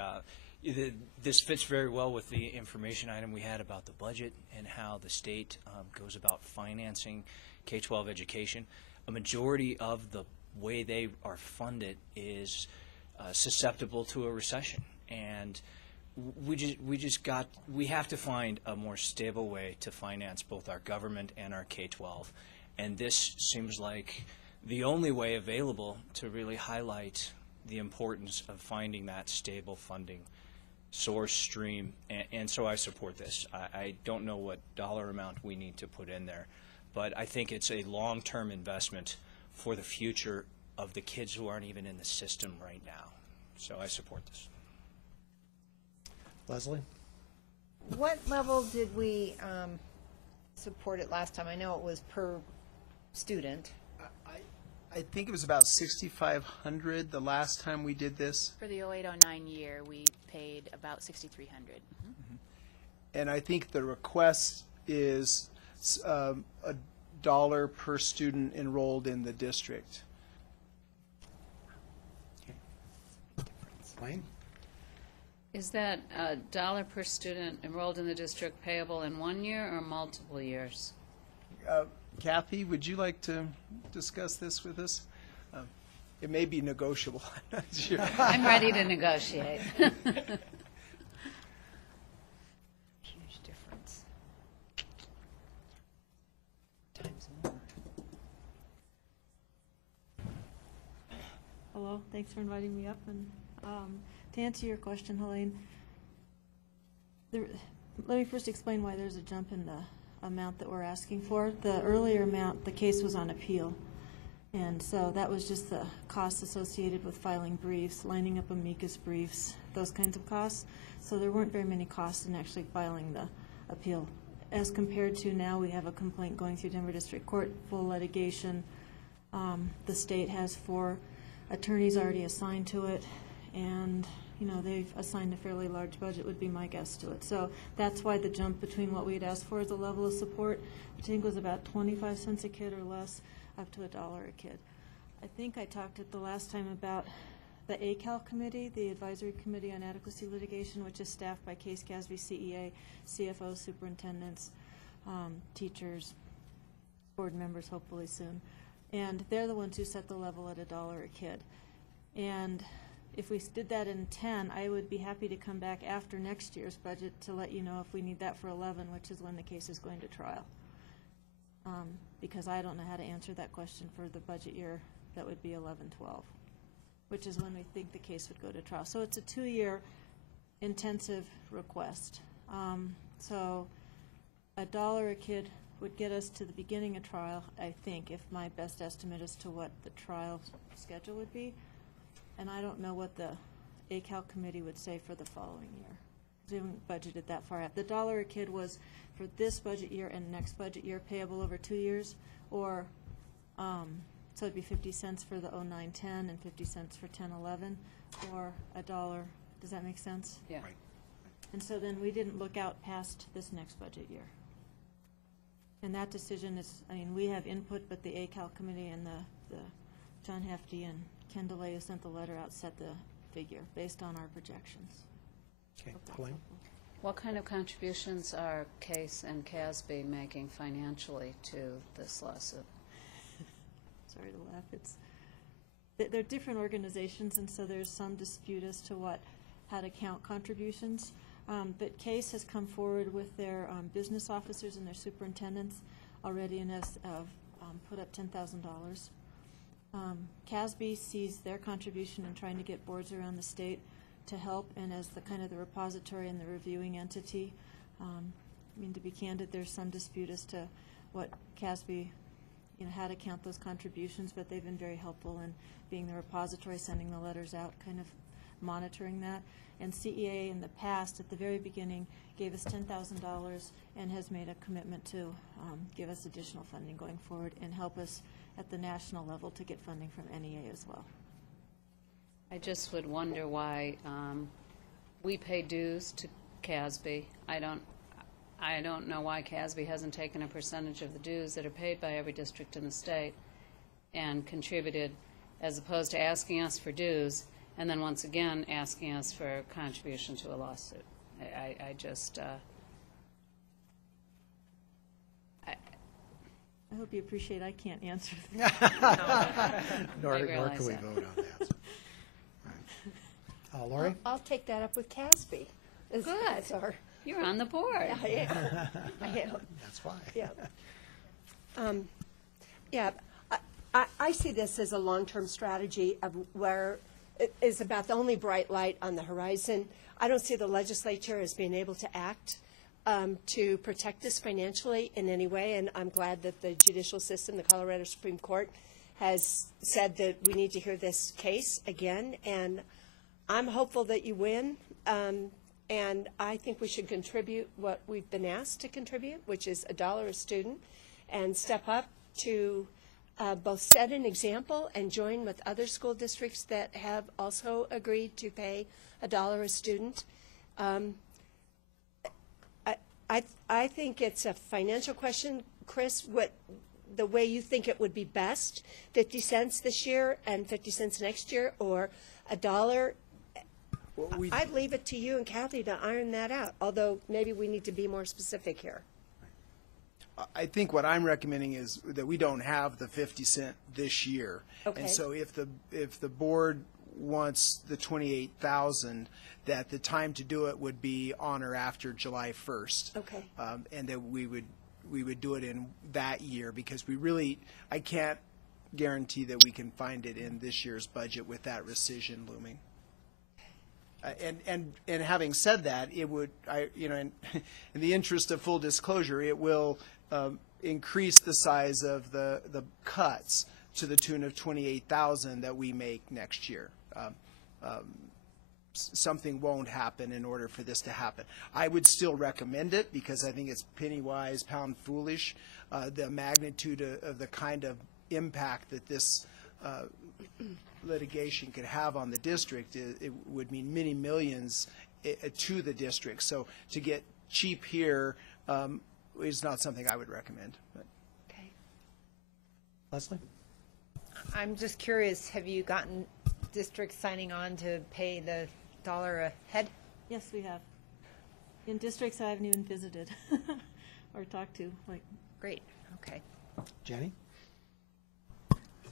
this fits very well with the information item we had about the budget and how the state goes about financing K-12 education. A majority of the way they are funded is susceptible to a recession, and we have to find a more stable way to finance both our government and our K-12, and this seems like the only way available to really highlight the importance of finding that stable funding source stream, and so I support this. I don't know what dollar amount we need to put in there, but I think it's a long-term investment for the future of the kids who aren't even in the system right now. So I support this. Leslie? What level did we support it last time? I know it was per student. I think it was about $6,500 the last time we did this. For the 08-09 year, we paid about $6,300. And I think the request is $1 per student enrolled in the district. Wayne? Is that $1 per student enrolled in the district payable in 1 year or multiple years? Kathy, would you like to discuss this with us? It may be negotiable. I'm not sure. I'm ready to negotiate. Huge difference. Times more. Hello, thanks for inviting me up. And to answer your question, Helene, let me first explain why there's a jump in the amount that we're asking for. The earlier amount, the case was on appeal, and so that was just the costs associated with filing briefs, lining up amicus briefs, those kinds of costs. So there weren't very many costs in actually filing the appeal. As compared to now, we have a complaint going through Denver District Court, full litigation. The state has 4 attorneys already assigned to it, and they've assigned a fairly large budget, would be my guess to it. So that's why the jump between what we had asked for as a level of support, which I think was about 25 cents a kid or less, up to $1 a kid. I think I talked at the last time about the ACAL committee, the Advisory Committee on Adequacy Litigation, which is staffed by Case Casby, CEA, CFO, superintendents, teachers, board members hopefully soon. And they're the ones who set the level at $1 a kid. And if we did that in 10, I would be happy to come back after next year's budget to let you know if we need that for 11, which is when the case is going to trial. Because I don't know how to answer that question for the budget year that would be 11-12, which is when we think the case would go to trial. So it's a 2-year intensive request. So $1 a kid would get us to the beginning of trial, I think, if my best estimate as to what the trial schedule would be. And I don't know what the ACAL committee would say for the following year, because we haven't budgeted that far out. The $1 a kid was for this budget year and next budget year, payable over 2 years, or so it'd be 50 cents for the 09-10 and 50 cents for 10-11, or $1. Does that make sense? Yeah. Right. And so then we didn't look out past this next budget year. And that decision is, we have input, but the ACAL committee and the John Hefty and Ken DeLay, who sent the letter out, set the figure based on our projections. Okay, Colleen? What kind of contributions are CASE and CASB making financially to this lawsuit? Sorry to laugh. They're different organizations, and so there's some dispute as to how to count contributions. But CASE has come forward with their business officers and their superintendents already and has put up $10,000. CASB sees their contribution in trying to get boards around the state to help, and as the kind of the repository and the reviewing entity. I mean, to be candid, there's some dispute as to what CASB, how to count those contributions, but they've been very helpful in being the repository, sending the letters out, kind of monitoring that. And CEA in the past, at the very beginning, gave us $10,000 and has made a commitment to give us additional funding going forward and help us at the national level to get funding from NEA as well. I just would wonder why we pay dues to CASB. I don't know why CASB hasn't taken a percentage of the dues that are paid by every district in the state and contributed, as opposed to asking us for dues and then once again asking us for a contribution to a lawsuit. I just I hope you appreciate I can't answer Nor can we vote on that. Right. Lori? I'll take that up with CASB. Good. You're on the board. I am. I am. That's why. Yeah. Yeah. I see this as a long-term strategy of where it is about the only bright light on the horizon. I don't see the legislature as being able to act to protect us financially in any way, and I'm glad that the judicial system, the Colorado Supreme Court, has said that we need to hear this case again, and I'm hopeful that you win, and I think we should contribute what we've been asked to contribute, which is $1 a student, and step up to both set an example and join with other school districts that have also agreed to pay $1 a student. I think it's a financial question, Chris, the way you think it would be best, 50 cents this year and 50 cents next year, or $1. Well, I'd leave it to you and Kathy to iron that out, although maybe we need to be more specific here. I think what I'm recommending is that we don't have the 50 cent this year. Okay. And so if the board wants the 28,000, that the time to do it would be on or after July 1st. Okay. And that we would do it in that year, because I can't guarantee that we can find it in this year's budget with that rescission looming. And having said that, it would, in the interest of full disclosure, it will increase the size of the cuts to the tune of 28,000 that we make next year. Something won't happen in order for this to happen. I would still recommend it because I think it's penny wise, pound foolish. The magnitude of the kind of impact that this litigation could have on the district, it would mean many millions to the district. So to get cheap here is not something I would recommend. But. Okay. Leslie? I'm just curious, have you gotten districts signing on to pay the $1 a head? Yes, we have. In districts I haven't even visited or talked to. Great. Okay. Jenny?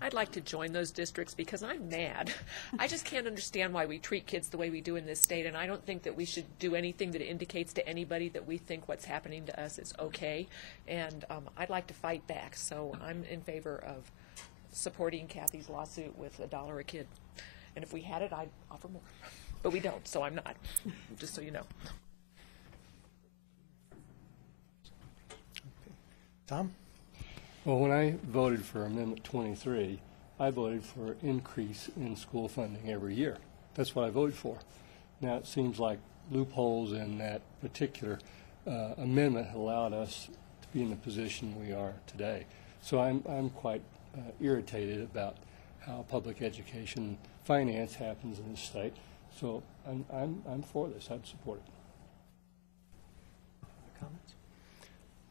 I'd like to join those districts because I'm mad. I just can't understand why we treat kids the way we do in this state, and I don't think that we should do anything that indicates to anybody that we think what's happening to us is okay. And I'd like to fight back, so I'm in favor of supporting Kathy's lawsuit with $1 a kid. And if we had it, I'd offer more. But we don't, so I'm not, just so you know. Tom? Well, when I voted for Amendment 23, I voted for increase in school funding every year. That's what I voted for. Now, it seems like loopholes in that particular amendment allowed us to be in the position we are today. So I'm quite irritated about how public education finance happens in the state. So I'm for this. I'd support it.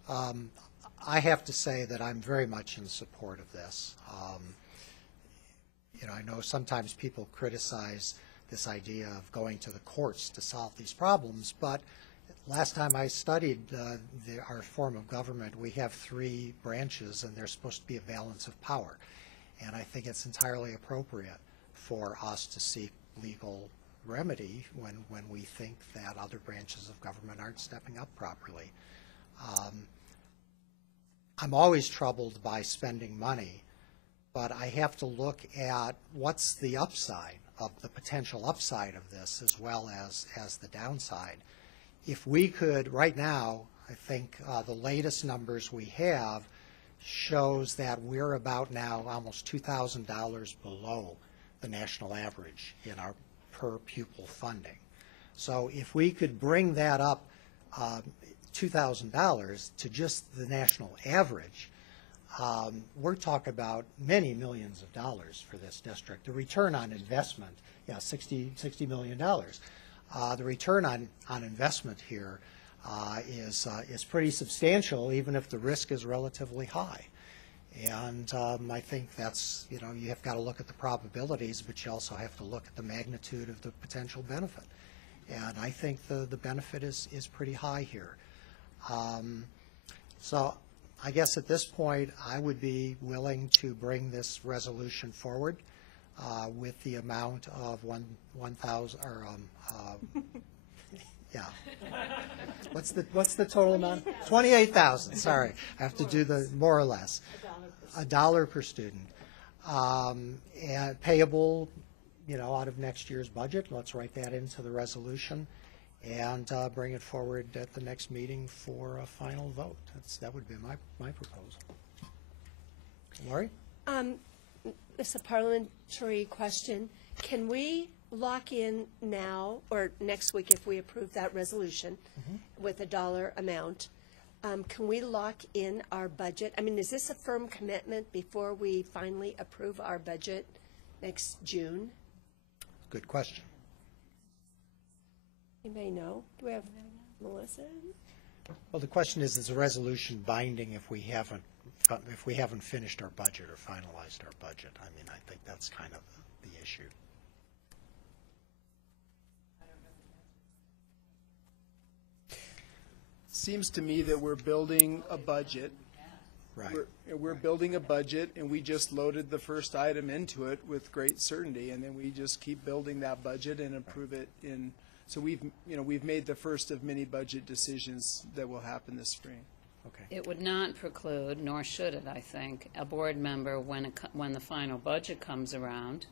Comments? I have to say that I'm very much in support of this. I know sometimes people criticize this idea of going to the courts to solve these problems, but last time I studied our form of government, we have 3 branches, and there's supposed to be a balance of power. And I think it's entirely appropriate for us to seek legal remedy when we think that other branches of government aren't stepping up properly. I'm always troubled by spending money, but I have to look at what's the upside of the potential upside of this as well as the downside. If we could, right now, I think the latest numbers we have shows that we're about now almost $2,000 below the national average in our per pupil funding. So if we could bring that up $2,000 to just the national average, we're talking about many millions of dollars for this district. The return on investment, yeah, $60 million. The return on investment here is pretty substantial, even if the risk is relatively high. And I think that's, you have got to look at the probabilities, but you also have to look at the magnitude of the potential benefit. And I think the benefit is pretty high here. So I guess at this point, I would be willing to bring this resolution forward with the amount of 1,000, or yeah. What's the total amount? 28,000. Sorry, I have to do the more or less. $1 per student, and payable, out of next year's budget. Let's write that into the resolution, and bring it forward at the next meeting for a final vote. That would be my proposal. Lori? It's a parliamentary question. Can we lock in now or next week if we approve that resolution with a dollar amount? Can we lock in our budget? I mean, is this a firm commitment before we finally approve our budget next June? Good question. You may know. Do we have Melissa? Well, the question is the resolution binding if we haven't finished our budget or finalized our budget? I mean, I think that's kind of the issue. Seems to me that we're building a budget. Right. We're building a budget, and we just loaded the first item into it with great certainty, and then we just keep building that budget and approve it in. So we've made the first of many budget decisions that will happen this spring. Okay. It would not preclude, nor should it, I think, a board member, when the final budget comes around,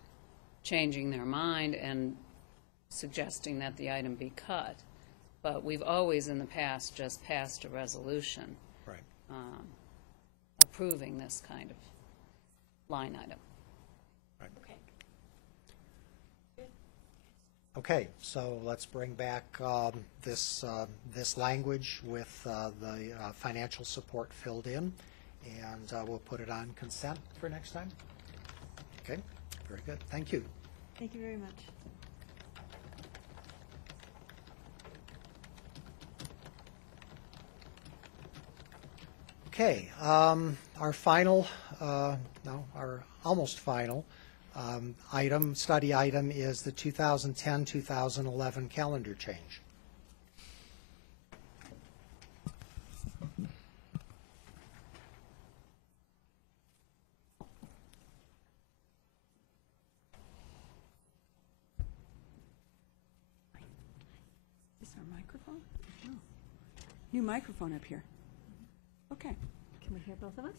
changing their mind and suggesting that the item be cut. But we've always in the past just passed a resolution approving this kind of line item. Right. Okay, so let's bring back this language with the financial support filled in, and we'll put it on consent for next time. Okay, very good. Thank you. Thank you very much. Okay, our final, our almost final study item is the 2010-2011 calendar change. Is this our microphone? No. New microphone up here. Okay. Can we hear both of us?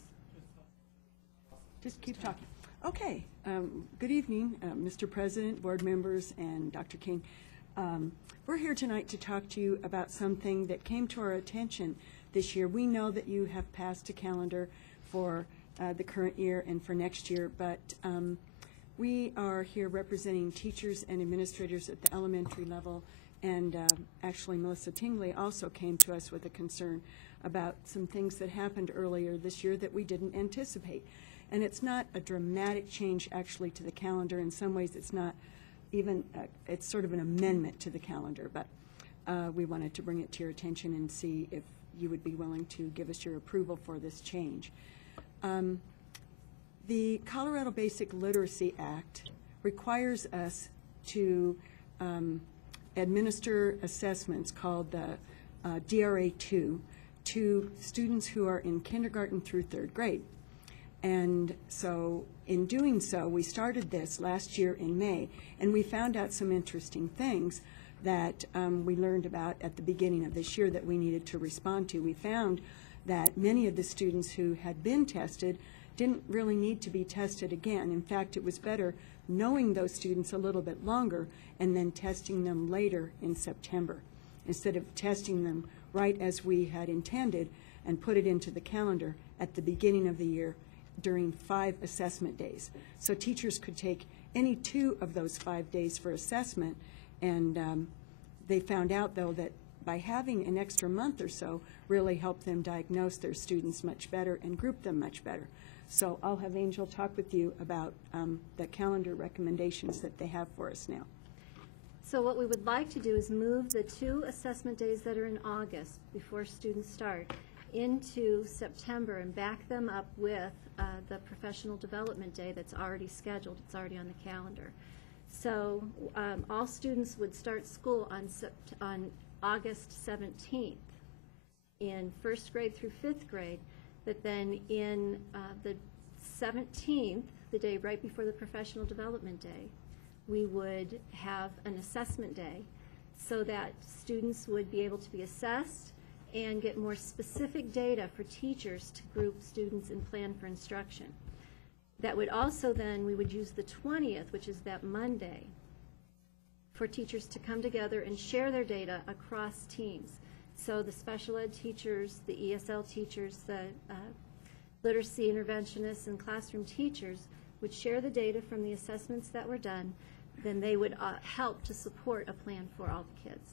Just keep talking. Okay. Good evening, Mr. President, board members, and Dr. King. We're here tonight to talk to you about something that came to our attention this year. We know that you have passed a calendar for the current year and for next year, but we are here representing teachers and administrators at the elementary level, and actually Melissa Tingley also came to us with a concern about some things that happened earlier this year that we didn't anticipate. And it's not a dramatic change actually to the calendar. In some ways it's not even, it's sort of an amendment to the calendar, but we wanted to bring it to your attention and see if you would be willing to give us your approval for this change. The Colorado Basic Literacy Act requires us to administer assessments called the DRA 2 to students who are in kindergarten through 3rd grade. And so in doing so, we started this last year in May, and we found out some interesting things that we learned about at the beginning of this year that we needed to respond to. We found that many of the students who had been tested didn't really need to be tested again. In fact, it was better knowing those students a little bit longer and then testing them later in September, instead of testing them right as we had intended and put it into the calendar at the beginning of the year during 5 assessment days. So teachers could take any 2 of those 5 days for assessment, and they found out, though, that by having an extra month or so really helped them diagnose their students much better and group them much better. So I'll have Angel talk with you about the calendar recommendations that they have for us now. So what we would like to do is move the 2 assessment days that are in August before students start into September and back them up with the professional development day that's already scheduled. It's already on the calendar. So all students would start school on August 17th in 1st grade through 5th grade, but then in the 17th, the day right before the professional development day, we would have an assessment day so that students would be able to be assessed and get more specific data for teachers to group students and plan for instruction. That would also then, we would use the 20th, which is that Monday, for teachers to come together and share their data across teams. So the special ed teachers, the ESL teachers, the literacy interventionists and classroom teachers would share the data from the assessments that were done. Then they would help to support a plan for all the kids.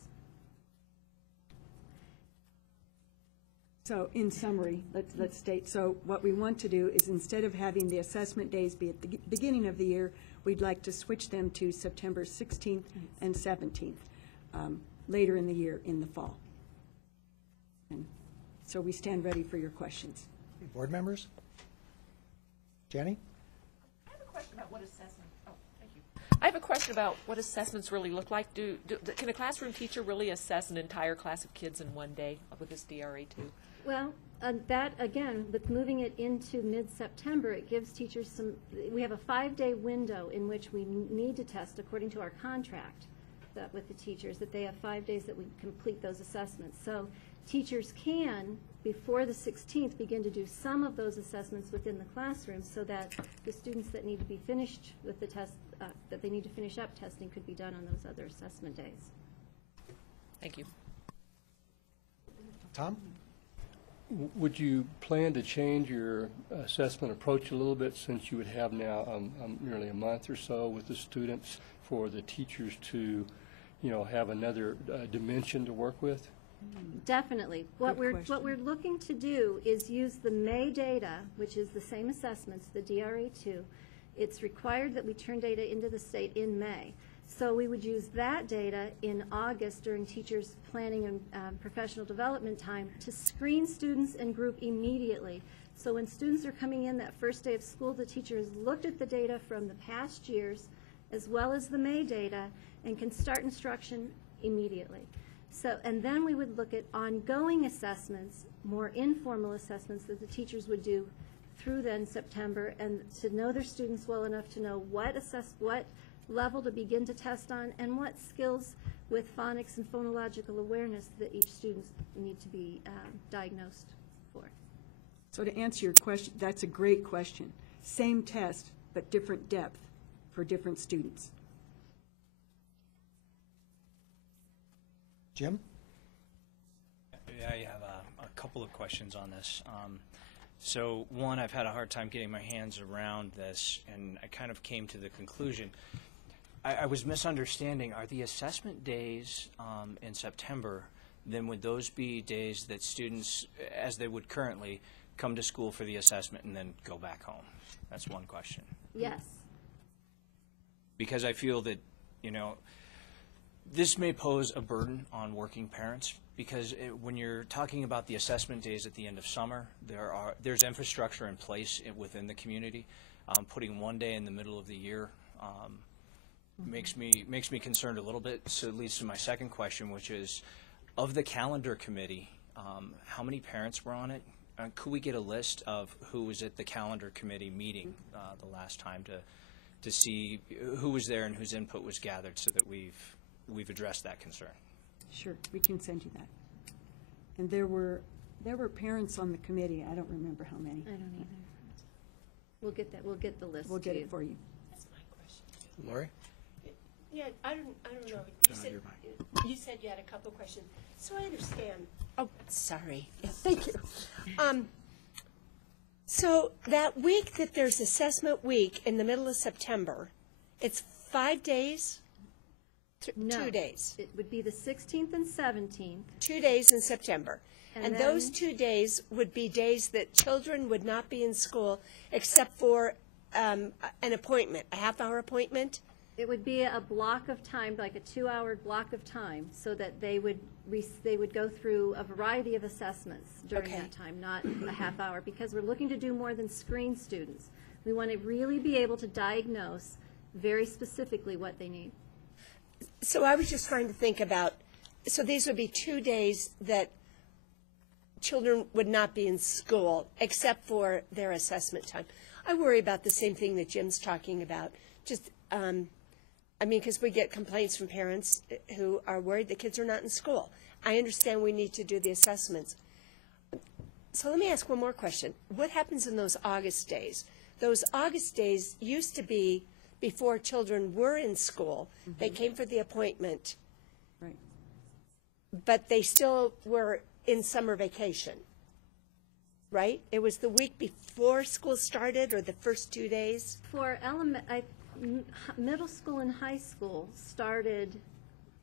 So in summary, let's state, so what we want to do is instead of having the assessment days be at the beginning of the year, we'd like to switch them to September 16th and 17th, later in the year in the fall. And so we stand ready for your questions. Board members? Jenny? I have a question about what assessment. Oh, thank you. I have a question about what assessments really look like. Can a classroom teacher really assess an entire class of kids in one day with this DRA 2? Well, that, again, with moving it into mid-September, it gives teachers some, we have a 5-day window in which we need to test according to our contract with the teachers, that they have 5 days that we complete those assessments. So teachers can, before the 16th, begin to do some of those assessments within the classroom so that the students that need to be finished with the test, that they need to finish up testing could be done on those other assessment days. Thank you. Tom? Would you plan to change your assessment approach a little bit, since you would have now nearly a month or so with the students for the teachers to, have another dimension to work with? Definitely. What we're looking to do is use the May data, which is the same assessments, the DRA2. It's required that we turn data into the state in May. So we would use that data in August during teachers' planning and professional development time to screen students and group immediately. So when students are coming in that first day of school, the teacher has looked at the data from the past years as well as the May data and can start instruction immediately. So, and then we would look at ongoing assessments, more informal assessments that the teachers would do through then September, and to know their students well enough to know what level to begin to test on and what skills with phonics and phonological awareness that each student need to be diagnosed for. So to answer your question, that's a great question. Same test, but different depth for different students. Jim? I have a couple of questions on this. So one, I've had a hard time getting my hands around this, and I kind of came to the conclusion. I was misunderstanding. Are the assessment days in September, then would those be days that students, as they would currently, come to school for the assessment and then go back home? That's one question. Yes. Because I feel that, this may pose a burden on working parents, because when you're talking about the assessment days at the end of summer, there's infrastructure in place within the community. Putting one day in the middle of the year makes me concerned a little bit. So it leads to my second question, which is, Of the calendar committee, how many parents were on it? Could we get a list of who was at the calendar committee meeting the last time to see who was there and whose input was gathered, so that we've addressed that concern? Sure, we can send you that. And there were parents on the committee. I don't remember how many. I don't either. We'll get that, we'll get the list We'll get to you. it for you. Lori? Yeah, I don't know. You said you had a couple questions. So I understand. Oh, sorry. Yeah, thank you. So that week that there's assessment week in the middle of September, it's 5 days? No, 2 days. It would be the 16th and 17th. 2 days in September. And those 2 days would be days that children would not be in school except for an appointment, a half-hour appointment? It would be a block of time, like a 2-hour block of time, so that they would go through a variety of assessments during Okay. that time, not a half hour, because we're looking to do more than screen students. We want to really be able to diagnose very specifically what they need. So I was just trying to think about, so these would be 2 days that children would not be in school except for their assessment time. I worry about the same thing that Jim's talking about. Just, because we get complaints from parents who are worried the kids are not in school. I understand we need to do the assessments. So let me ask one more question. What happens in those August days? Those August days used to be before children were in school. They came for the appointment. Right. But they still were in summer vacation, right? It was the week before school started, or the first 2 days? For middle school and high school started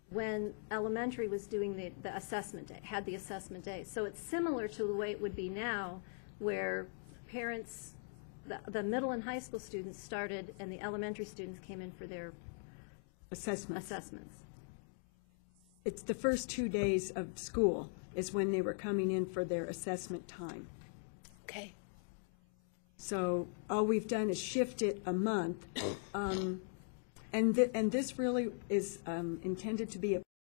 when elementary was doing the assessment day, had the assessment day. So it's similar to the way it would be now, where parents, the middle and high school students started and the elementary students came in for their Assessments. assessments. It's the first 2 days of school is when they were coming in for their assessment time. Okay. So all we've done is shift it a month. And this really is intended to be a